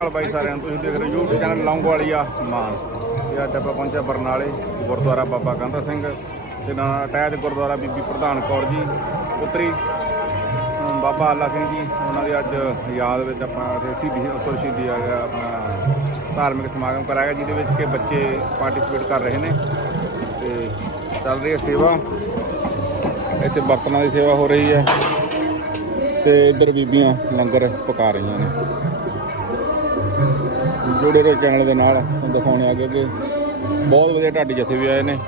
ਹਾਲ ਬਾਈ ਸਾਰਿਆਂ ਨੂੰ, ਤੁਸੀਂ ਦੇਖ ਰਹੇ ਹੋ YouTube ਚੈਨਲ ਲੌਂਗ ਵਾਲੀਆ ਮਾਨ। ਤੇ ਅੱਜ ਆਪਾਂ ਪਹੁੰਚਿਆ ਬਰਨਾਲੇ, ਗੁਰਦੁਆਰਾ ਬਾਬਾ ਗੰਧਾ ਸਿੰਘ ਤੇ ਨਾਲ ਅਟੈਚ ਗੁਰਦੁਆਰਾ ਬੀਬੀ ਪ੍ਰਧਾਨ ਕੌਰ ਜੀ, ਪੁੱਤਰੀ ਬਾਬਾ ਆਲਾ ਸਿੰਘ ਜੀ, ਉਹਨਾਂ ਦੀ ਅੱਜ ਯਾਦ ਵਿੱਚ ਆਪਾਂ ਇੱਥੇ ਸ਼ਹੀਦੀ, ਅਸਲ ਸ਼ਹੀਦੀ ਆ ਗਿਆ, ਆਪਣਾ ਧਾਰਮਿਕ ਸਮਾਗਮ ਕਰਾਇਆ ਗਿਆ, ਜਿਹਦੇ ਵਿੱਚ ਕਿ ਬੱਚੇ ਪਾਰਟਿਸਿਪੇਟ ਕਰ ਰਹੇ ਨੇ। ਤੇ ਚੱਲ ਰਹੀ ਹੈ ਸੇਵਾ। ਇੱਥੇ ਬਰਤਨਾਂ ਦੀ ਸੇਵਾ ਹੋ ਰਹੀ ਹੈ ਤੇ ਇੱਧਰ ਬੀਬੀਆਂ ਲੰਗਰ ਪਕਾ ਰਹੀਆਂ ਨੇ। ਜੁੜੇ ਰਹੋ ਚੈਨਲ ਦੇ ਨਾਲ ਦਿਖਾਉਣੇ ਅੱਗੇ ਕਿ ਬਹੁਤ ਵਧੀਆ ਢਾਡੀ ਜਥੇ ਵੀ ਆਏ ਨੇ।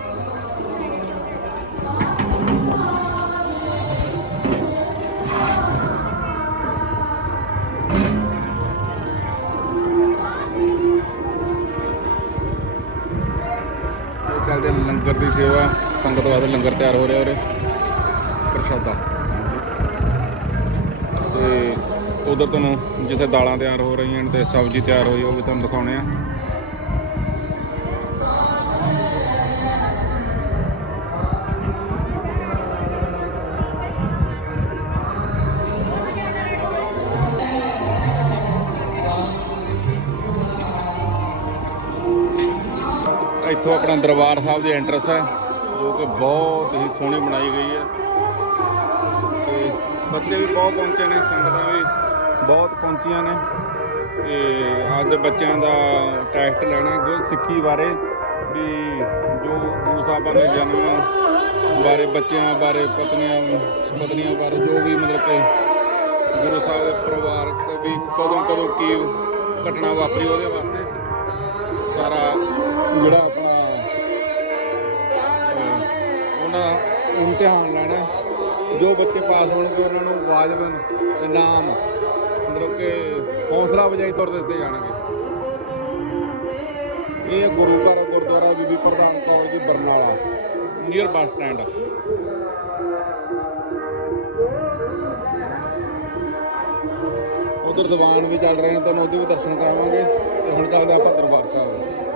ਚੱਲਦੇ ਲੰਗਰ ਦੀ ਸੇਵਾ, ਸੰਗਤ ਵਾਸਤੇ ਲੰਗਰ ਤਿਆਰ ਹੋ ਰਿਹਾ ਉਰੇ। ਪ੍ਰਸ਼ਾਦਾ। ਉਧਰ ਤੁਹਾਨੂੰ ਜਿੱਥੇ ਦਾਲਾਂ ਤਿਆਰ ਹੋ ਰਹੀਆਂ ਨੇ ਤੇ ਸਬਜ਼ੀ ਤਿਆਰ ਹੋਈ, ਉਹ ਵੀ ਤੁਹਾਨੂੰ ਦਿਖਾਉਣੇ ਆ। ਇੱਥੋਂ ਆਪਣਾ ਦਰਬਾਰ ਸਾਹਿਬ ਦੀ ਐਂਟਰਸ ਹੈ, ਜੋ ਕਿ ਬਹੁਤ ਹੀ ਸੋਹਣੀ ਬਣਾਈ ਗਈ ਹੈ। ਤੇ ਬੱਚੇ ਵੀ ਬਹੁਤ ਪਹੁੰਚੇ ਨੇ, ਸੰਗਤਾਂ ਵੀ। ਬਹੁਤ ਪਹੁੰਚੀਆਂ ਨੇ ਤੇ ਅੱਜ ਬੱਚਿਆਂ ਦਾ ਟੈਸਟ ਲੈਣਾ ਗੁਰ ਸਿੱਖੀ ਬਾਰੇ ਵੀ ਜੋ ਗੁਰੂ ਸਾਹਿਬਾਂ ਦੇ ਜਨਮ ਬਾਰੇ, ਬੱਚਿਆਂ ਬਾਰੇ, ਪਤਨੀਆਂ ਪਤਨੀਆਂ ਬਾਰੇ ਜੋ ਵੀ ਮਤਲਬ ਕਿ ਗੁਰੂ ਸਾਹਿਬ ਦੇ ਪਰਿਵਾਰ ਵੀ ਕਦੋਂ ਕਦੋਂ ਕੀ ਘਟਨਾ ਵਾਪਰੀ ਉਹਦੇ ਵਾਸਤੇ ਸਾਰਾ ਜਿਹੜਾ ਆਪਣਾ ਉਹਨਾਂ ਇਮਤਿਹਾਨ ਲੈਣਾ ਜੋ ਬੱਚੇ ਪਾਸ ਹੋਣਗੇ, ਉਹਨਾਂ ਨੂੰ ਵਾਜਬ ਇਨਾਮ ਮਤਲਬ ਕਿ ਹੌਸਲਾ ਵਜਾਈ ਤੌਰ ਦਿੱਤੇ ਜਾਣਗੇ। ਇਹ ਗੁਰੂ ਘਰ, ਗੁਰਦੁਆਰਾ ਬੀਬੀ ਪ੍ਰਧਾਨ Kaur ji, Barnala near bus stand ਉਧਰ ਦੀਵਾਨ ਵੀ ਚੱਲ ਰਹੇ ਨੇ, ਤੁਹਾਨੂੰ ਉਹਦੇ ਵੀ ਦਰਸ਼ਨ ਕਰਾਵਾਂਗੇ, ਤੇ ਹੁਣ ਚੱਲਦੇ ਆਪਾਂ ਦਰਬਾਰ ਸਾਹਿਬ।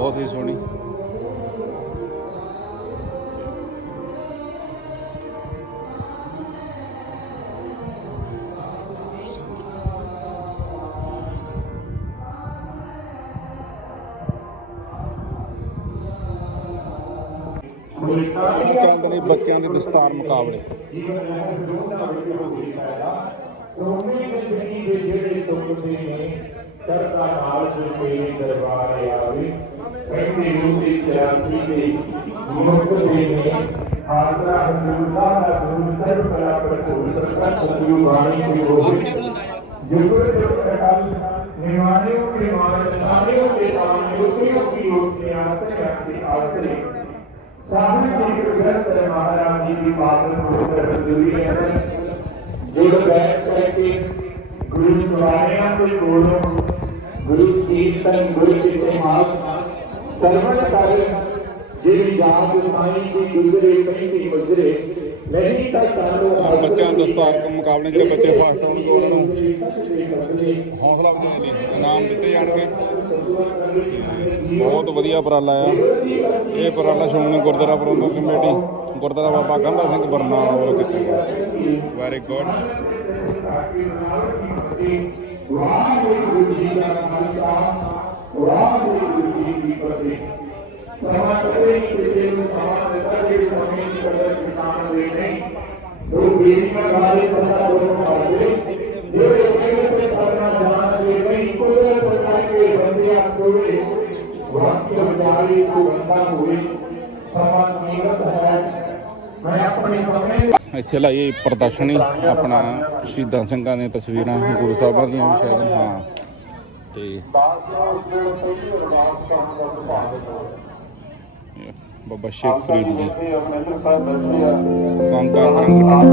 ਬਹੁਤ ਹੀ ਸੋਹਣੀ। ਚੱਲਦੇ ਨੇ ਬੱਚਿਆਂ ਦੇ ਦਸਤਾਰ ਮੁਕਾਬਲੇ। ਸੋਨੇ ਦੇ ਦੇ ਜਿਹੜੇ ਸੁਣਦੇ ਨੇ ਚਰਤਾ ਨਾਲ ਜੋ ਕੋਈ ਦਰਬਾਰ ਆਵੇ। ਕਹਿੰਦੇ ਨੂੰ ਦੀ 84 ਦੇ ਮੁਕਤ ਦੇ ਨੇ ਹਾਜ਼ਰਾ ਹਜ਼ੂਰਾ ਹਜ਼ੂਰ ਸਰਬ ਕਲਾ ਪ੍ਰਭੂ ਪ੍ਰਕਾਸ਼ ਸਤਿਗੁਰੂ ਬਾਣੀ ਦੀ ਹੋਵੇ ਜੁਗਰ ਜੁਗ ਅਟਲ ਨਿਵਾਣਿਓ ਕੇ ਮਾਨ ਨਾਮਿਓ ਕੇ ਤਾਨ ਜੁਗਿਓ ਕੀ ਹੋਤੇ ਆਸਰੇ ਆਪਣੀ ਆਸਰੇ ਸਾਹਿਬ ਸ੍ਰੀ ਗੁਰੂ ਗ੍ਰੰਥ ਸਾਹਿਬ ਮਹਾਰਾਜ ਜੀ ਦੀ ਬਾਤ ਨੂੰ ਹਜ਼ੂਰੀ ਹੈ ਜੁੜ ਬੈਠ ਕਰਕੇ ਗੁਰੂ ਸਵਾਰਿਆਂ ਸਰਵਣ ਕਰ ਜਿਹੜੀ ਯਾਦ ਸਾਈਂ ਦੀ ਗੁਜ਼ਰੇ ਪੈਂਦੀ ਗੁਜ਼ਰੇ ਨਹੀਂ ਤਾਂ ਸਾਨੂੰ ਬੱਚਿਆਂ ਦਸਤਾਰ ਦੇ ਮੁਕਾਬਲੇ ਜਿਹੜੇ ਬੱਚੇ ਫਸਟ ਹੋਣਗੇ ਉਹਨਾਂ ਨੂੰ ਹੌਸਲਾ ਵਧਾਉਣ ਲਈ ਇਨਾਮ ਦਿੱਤੇ ਜਾਣਗੇ। ਬਹੁਤ ਵਧੀਆ ਉਪਰਾਲਾ ਆ। ਇਹ ਉਪਰਾਲਾ ਸ਼੍ਰੋਮਣੀ ਗੁਰਦੁਆਰਾ ਪ੍ਰਬੰਧਕ ਕਮੇਟੀ ਗੁਰਦੁਆਰਾ ਬਾਬਾ ਗੰਦਾ ਸਿੰਘ ਬਰਨਾਲਾ ਵੱਲੋਂ ਕੀਤਾ ਗਿਆ। ਵੈਰੀ ਗੁੱਡ ਵਾਹਿਗੁਰੂ ਜੀ ਦਾ ਖਾਲਸਾ ਵਾਹਿਗੁਰੂ ਜੀ ਕੀ ਸਮਾਂ ਕਦੇ ਨਹੀਂ ਕਿਸੇ ਨੂੰ ਸਮਾਂ ਦਿੱਤਾ ਜਿਹੜੇ ਸਮੇਂ ਦੀ ਕਦਰ ਕਿਸਾਨ ਹੋਏ ਨਹੀਂ ਉਹ ਬੇਨੀਮਾ ਵਾਲੇ ਸਦਾ ਦੋਨੋਂ ਕਰਦੇ ਜਿਹੜੇ ਉਹਦੇ ਤੇ ਕਰਨਾ ਜਾਣਦੇ ਨਹੀਂ ਕੁਦਰਤ ਬਣਾਈ ਕੇ ਵਸਿਆ ਸੋਵੇ ਵਕਤ ਵਿਚਾਰੀ ਸੁਗੰਧਾ ਹੋਵੇ ਸਮਾਂ ਸੀਮਤ ਹੈ ਮੈਂ ਆਪਣੇ ਸਮੇਂ ਇੱਥੇ ਲਾਈ ਪ੍ਰਦਰਸ਼ਨੀ ਆਪਣਾ ਸ਼ਹੀਦਾਂ ਸਿੰਘਾਂ ਦੀਆਂ ਤਸਵੀਰਾਂ ਗੁਰੂ ਸਾਹਿਬਾਂ ਦੀਆਂ ਵੀ ਸ਼ਾਇਦ ਹਾਂ ਤੇ ਬਾਬਾ ਸ਼ੇਖ ਫਰੀਦ ਜੀ। ਆਪਣੇ ਸਾਹਿਬ ਦੱਸਿਆ ਕਾਂਕਾ ਕਰੰਗਟ